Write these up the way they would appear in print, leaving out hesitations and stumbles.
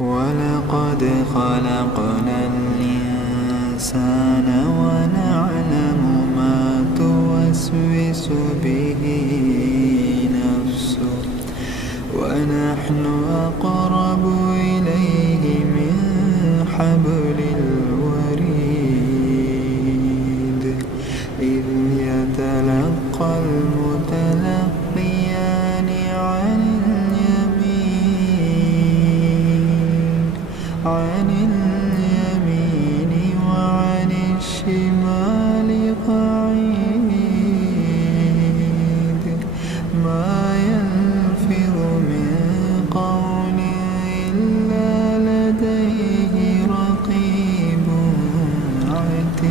ولقد خلقنا الإنسان ونعلم ما توسوس به نفسه ونحن أقرب إليه من حبل الوريد إذ يتلقى المتلقيان عن اليمين وعن الشمال قعيد ما يلفظ من قول إلا لديه رقيب عتيد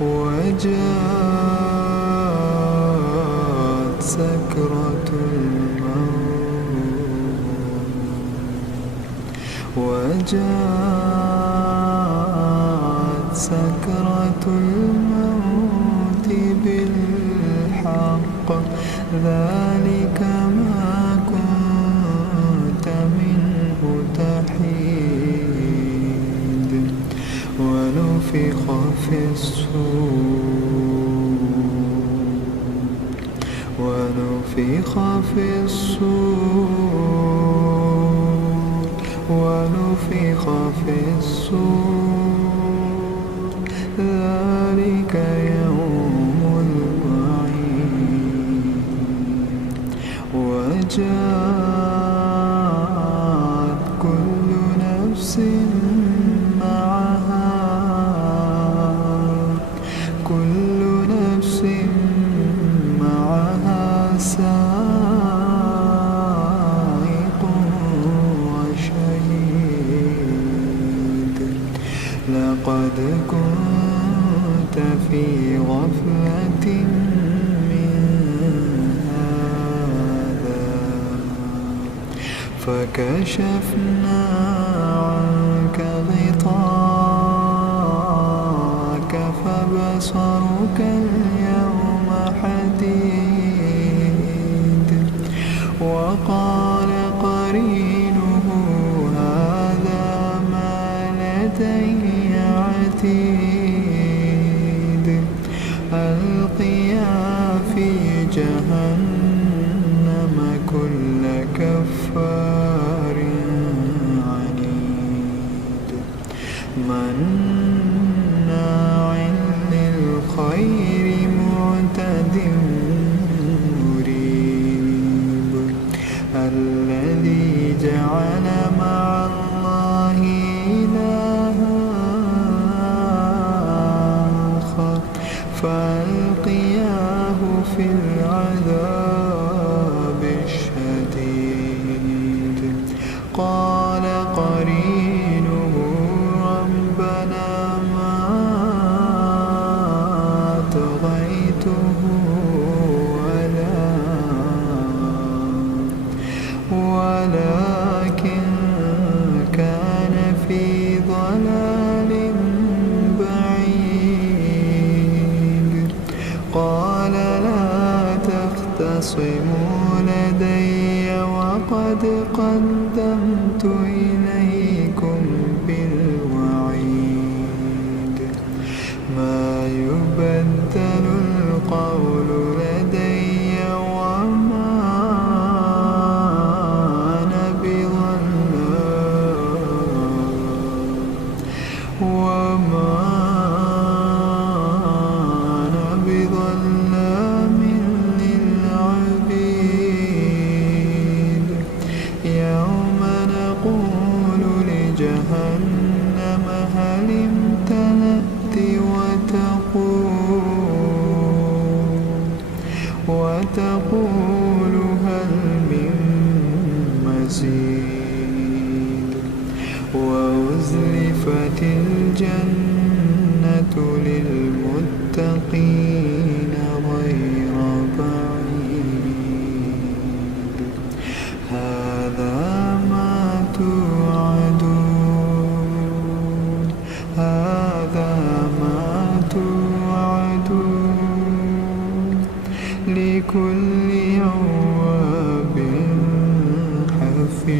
وجاءت سكرة الموت بالحق ذلك ما كنت منه تحيد ونفخ في الصور ذلك يوم الوعيد وجاءت كل نفس معها سائق وشهيد لقد كنت في غفلة من هذا فكشفنا عنك غطاءك فبصرك اليوم حديد وقال قرينه هذا ما لدي عتيد ألقيا في جهنم كل كفار عنيد مناع للخير معتد مريب الذي جعل مع الله إلها آخر فألقياه في العذاب الشديد قال قرينه ربنا ما طغيته ولكن كان في ضلال بعيد قال لا تختصموا لدي وقد قدمت إليكم بالوعيد ما يبدل القول لدي وما أنا بظلام للعبيد يوم نقول لجهنم هل امتلأت وتقول هل من مزيد وأزلفت الجنة للمتقين غير بعيد هذا ما توعدون لكل أواب حفيظ.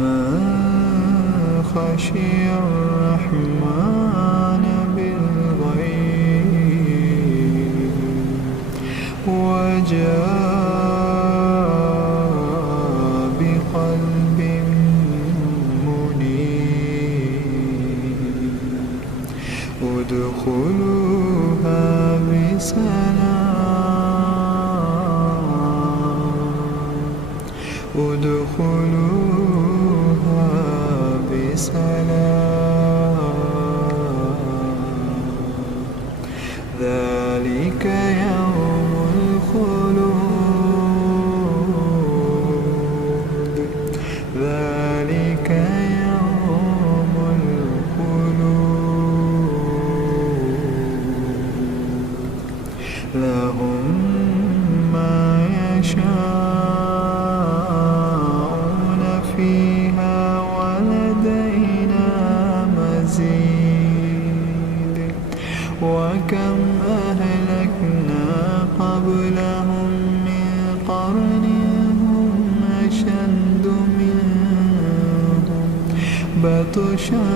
ما خشي الرحمن بالغيب وجاء بقلب منيب ادخلوها بسلام ادخلوها بسلام ذلك يوم الخلود ذلك يوم الخلود لهم ما يشاءون فيها ولدينا مزيد وكم أهلكنا قبلهم من قرن هم أشد منهم بطشا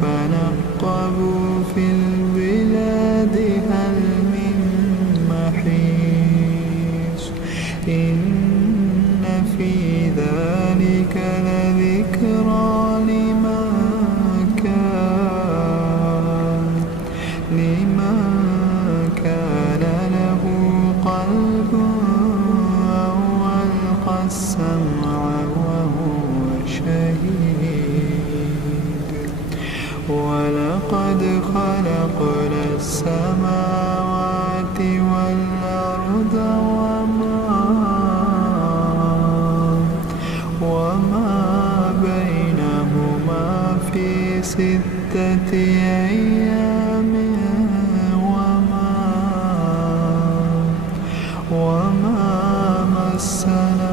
فنقبوا في البلاد هل من محيص إن في ذلك لذكرى لمن كان له قلب أو ألقى السمع وهو شهيد ولقد خلقنا السماوات والأرض وما بينهما في 6 أيام وما مسنا